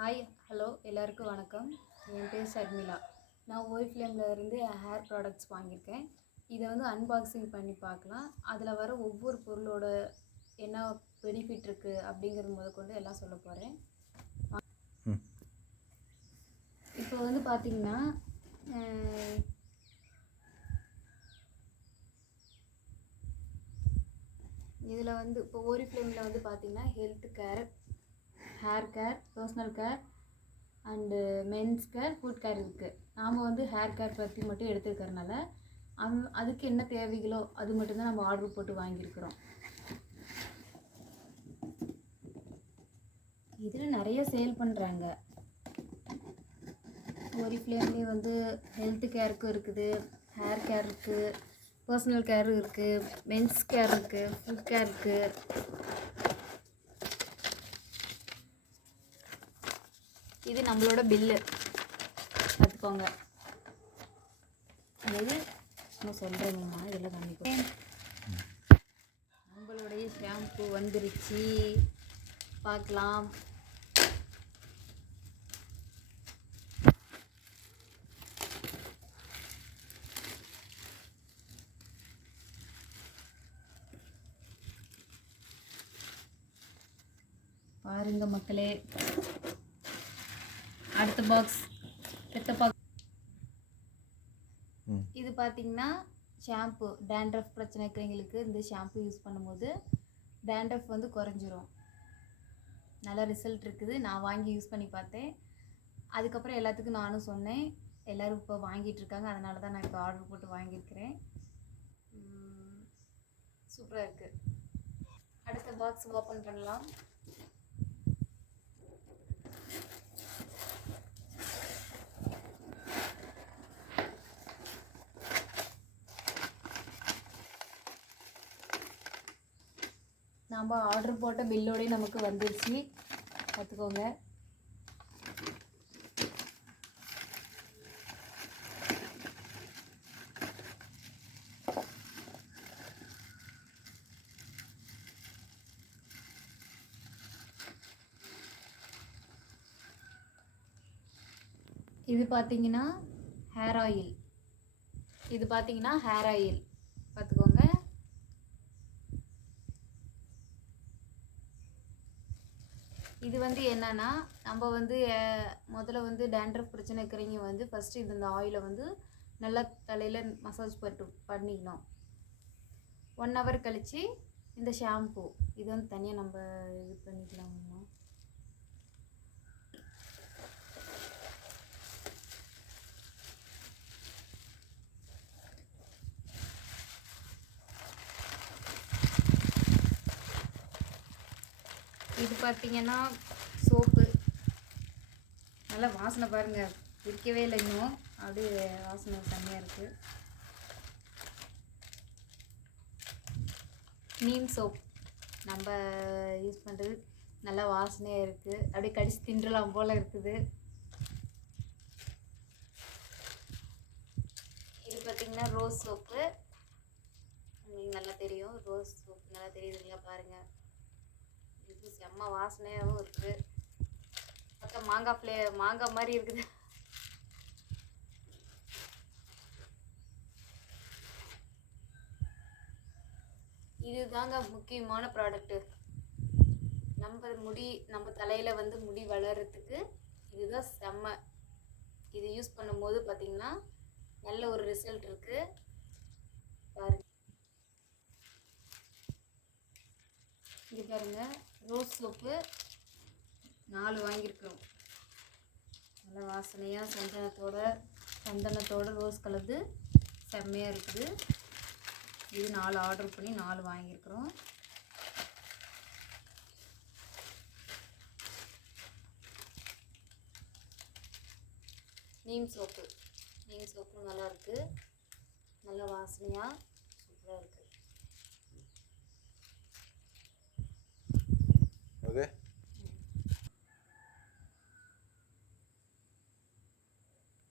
Hi hello எல்லாருக்கும் வணக்கம். என் பேர் ஷர்மிளா. நான் ஓரிஃப்ளேமில் இருந்து ஹேர் ப்ராடக்ட்ஸ் வாங்கியிருக்கேன். இதை வந்து அன்பாக்சிங் பண்ணி பார்க்கலாம். அதில் வர ஒவ்வொரு பொருளோட என்ன பெனிஃபிட் இருக்குது அப்படிங்கிறது முதற்கொண்டு எல்லாம் சொல்ல போகிறேன். இப்போ வந்து பார்த்திங்கன்னா இதில் வந்து இப்போ ஓரிஃப்ளேமில் வந்து பார்த்திங்கன்னா health care, hair care, personal care and men's care, food care இருக்குது. நாம் வந்து ஹேர் கேர் பற்றி மட்டும் எடுத்துக்கிறதுனால அதுக்கு என்ன தேவைகளோ அது மட்டும்தான் நம்ம ஆர்டர் போட்டு வாங்கியிருக்கிறோம். இதில் நிறைய சேல் பண்ணுறாங்க. ஓரிஃப்ளேம்லேயே வந்து ஹெல்த் கேருக்கும் இருக்குது, ஹேர் கேர் இருக்குது, பர்சனல் கேரும் இருக்குது, மென்ஸ் கேர் இருக்குது, ஃபுட் கேர் இருக்குது. இது நம்மளோட பில்லு பார்த்துக்கோங்க. அதாவது நான் சொல்கிறேங்கம்மா, இதெல்லாம் காமிப்போம். நம்மளுடைய ஷாம்பு வந்துருச்சு, பார்க்கலாம். பாருங்க மக்களே, அடுத்த பாக்ஸ் இது பார்த்தீங்கன்னா ஷாம்பு. டேண்ட்ரஃப் பிரச்சனை இருக்கிறவங்களுக்கு இந்த ஷாம்பு யூஸ் பண்ணும்போது டேண்ட்ரஃப் வந்து குறைஞ்சிரும். நல்ல ரிசல்ட் இருக்குது. நான் வாங்கி யூஸ் பண்ணி பார்த்தேன். அதுக்கப்புறம் எல்லாத்துக்கும் நானும் சொன்னேன். எல்லோரும் இப்போ வாங்கிட்டு இருக்காங்க. அதனால தான் நான் இப்போ ஆர்டர் போட்டு வாங்கியிருக்கிறேன். சூப்பராக இருக்குது. அடுத்த பாக்ஸ் ஓப்பன் பண்ணலாம். நம்ம ஆர்டர் போட்ட பில்லோடய நமக்கு வந்துருச்சு, பார்த்துக்கோங்க. இது பார்த்தீங்கன்னா ஹேர் ஆயில். பார்த்துக்கோங்க. இது வந்து என்னன்னா, நம்ம வந்து முதல்ல வந்து டேண்ட்ரஃப் பிரச்சனை இருக்கிறவங்க வந்து ஃபஸ்ட்டு இந்த ஆயிலை வந்து நல்லா தலையில் மசாஜ் பண்ணிக்கணும். 1 hour கழித்து இந்த ஷாம்பு இது வந்து தனியாக நம்ம இது பண்ணிக்கலாமா. இது பார்த்தீங்கன்னா சோப்பு. நல்லா வாசனை பாருங்கள், பிடிக்கவே இல்லை இன்னும், அப்படியே வாசனை தனியாக இருக்குது. நீம் சோப் நம்ம யூஸ் பண்ணுறது நல்லா வாசனையாக இருக்குது. அப்படியே கடிச்சு தின்றலாம் போல் இருக்குது. இது பார்த்திங்கன்னா ரோஸ் சோப்பு. உங்களுக்கு நல்லா தெரியும், ரோஸ் சோப் நல்லா தெரியுதுங்களா பாருங்கள். இது செம்ம வாசனையாகவும் இருக்குது. பார்த்தா மாங்காய் மாதிரி இருக்குது. இது தாங்க முக்கியமான ப்ராடக்ட்டு. நம்ம தலையில் வந்து முடி வளர்கிறதுக்கு இதுதான் செம்ம. இது யூஸ் பண்ணும்போது பார்த்திங்கன்னா நல்ல ஒரு ரிசல்ட் இருக்குது. பாருங்க, இது பாருங்கள், ரோஸ் சோப்பு 4 வாங்கியிருக்கிறோம். நல்ல வாசனையாக சந்தனத்தோட ரோஸ் கலந்து செம்மையாக இருக்குது. இது 4 ஆர்டர் பண்ணி 4 வாங்கியிருக்கிறோம். நீம் சோப்பும் நல்லா இருக்குது. நல்ல வாசனையாக சூப்பராக இருக்குது. Okay.